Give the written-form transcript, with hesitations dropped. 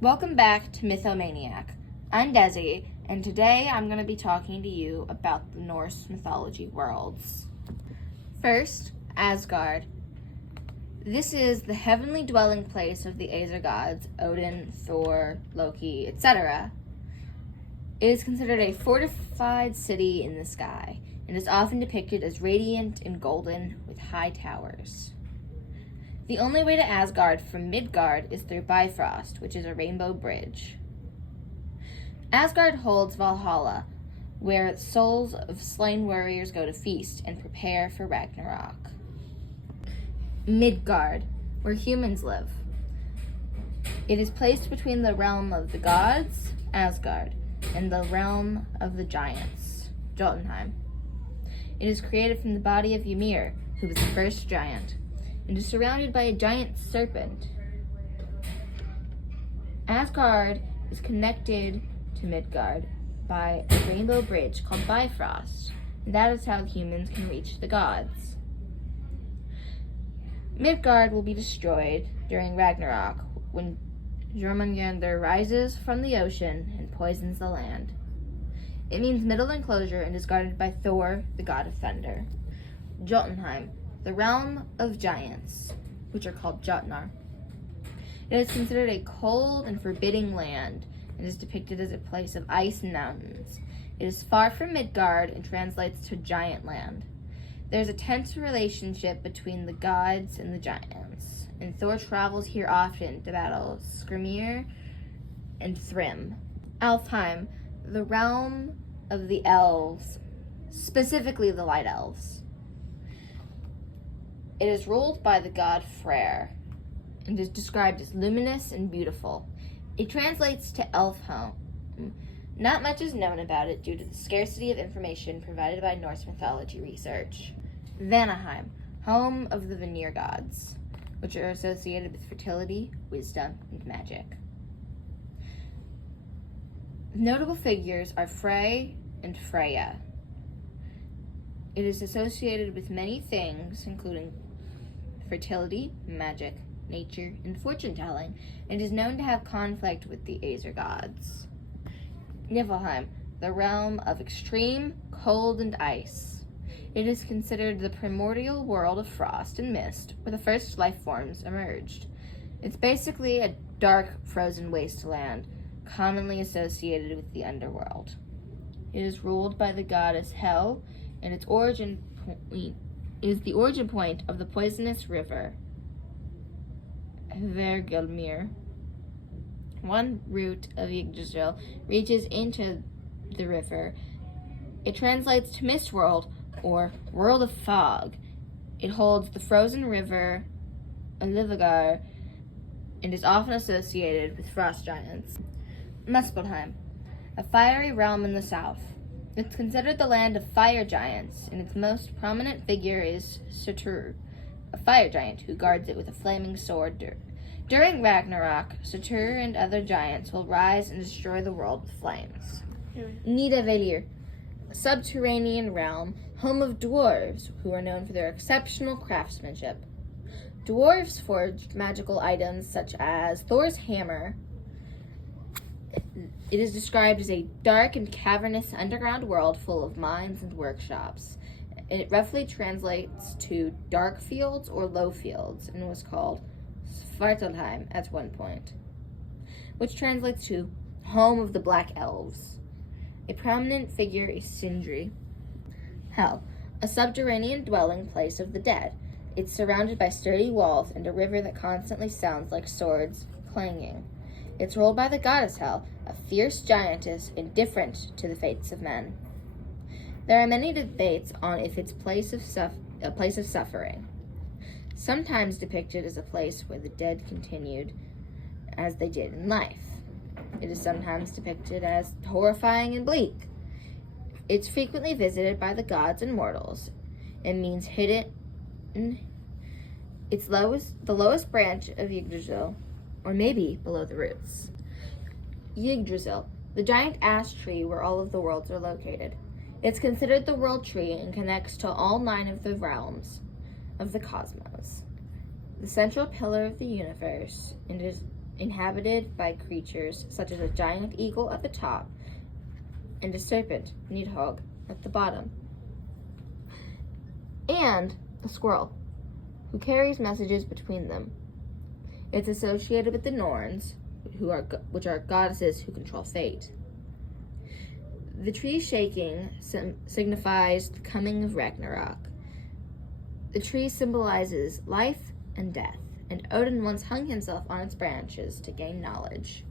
Welcome back to Mythomaniac. I'm Desi, and today I'm going to be talking to you about the Norse mythology worlds. First, Asgard. This is the heavenly dwelling place of the Aesir gods, Odin, Thor, Loki, etc. It is considered a fortified city in the sky, and is often depicted as radiant and golden with high towers. The only way to Asgard from Midgard is through Bifrost, which is a rainbow bridge. Asgard holds Valhalla, where souls of slain warriors go to feast and prepare for Ragnarok. Midgard, where humans live. It is placed between the realm of the gods, Asgard, and the realm of the giants, Jotunheim. It is created from the body of Ymir, who was the first giant, and is surrounded by a giant serpent. Asgard is connected to Midgard by a rainbow bridge called Bifrost, and that is how humans can reach the gods. Midgard will be destroyed during Ragnarok when Jormungandr rises from the ocean and poisons the land. It means middle enclosure and is guarded by Thor, the god of thunder. Jotunheim, the realm of giants, which are called Jotnar. It is considered a cold and forbidding land and is depicted as a place of ice and mountains. It is far from Midgard and translates to giant land. There is a tense relationship between the gods and the giants, and Thor travels here often to battle Skrimir and Thrym. Alfheim, the realm of the elves, specifically the light elves. It is ruled by the god Freyr and is described as luminous and beautiful. It translates to elf home. Not much is known about it due to the scarcity of information provided by Norse mythology research. Vanaheim, home of the Vanir gods, which are associated with fertility, wisdom, and magic. Notable figures are Frey and Freya. It is associated with many things, including fertility, magic, nature, and fortune-telling, and is known to have conflict with the Aesir gods. Niflheim, the realm of extreme cold and ice. It is considered the primordial world of frost and mist, where the first life forms emerged. It's basically a dark, frozen wasteland, commonly associated with the underworld. It is ruled by the goddess Hel, and its origin point is the origin point of the poisonous river, Hvergelmir. One root of Yggdrasil reaches into the river. It translates to Mist World, or World of Fog. It holds the frozen river, Olivagar, and is often associated with frost giants. Muspelheim, a fiery realm in the south. It's considered the land of fire giants, and its most prominent figure is Surtur, a fire giant who guards it with a flaming sword. During Ragnarok, Surtur and other giants will rise and destroy the world with flames. Nidavellir, a subterranean realm, home of dwarves, who are known for their exceptional craftsmanship. Dwarves forged magical items such as Thor's hammer. It is described as a dark and cavernous underground world full of mines and workshops. It roughly translates to dark fields or low fields and was called Svartalheim at one point, which translates to home of the black elves. A prominent figure is Sindri. Hell, a subterranean dwelling place of the dead. It's surrounded by sturdy walls and a river that constantly sounds like swords clanging. It's ruled by the goddess Hel, a fierce giantess indifferent to the fates of men. There are many debates on if it's a place of suffering, sometimes depicted as a place where the dead continued as they did in life. It is sometimes depicted as horrifying and bleak. It's frequently visited by the gods and mortals. It means hidden. It's the lowest branch of Yggdrasil, or maybe below the roots. Yggdrasil, the giant ash tree where all of the worlds are located. It's considered the world tree and connects to all 9 of the realms of the cosmos. The central pillar of the universe, and is inhabited by creatures such as a giant eagle at the top and a serpent, Nidhogg, at the bottom. And a squirrel, who carries messages between them. It's associated with the Norns, which are goddesses who control fate. The tree shaking signifies the coming of Ragnarok. The tree symbolizes life and death, and Odin once hung himself on its branches to gain knowledge.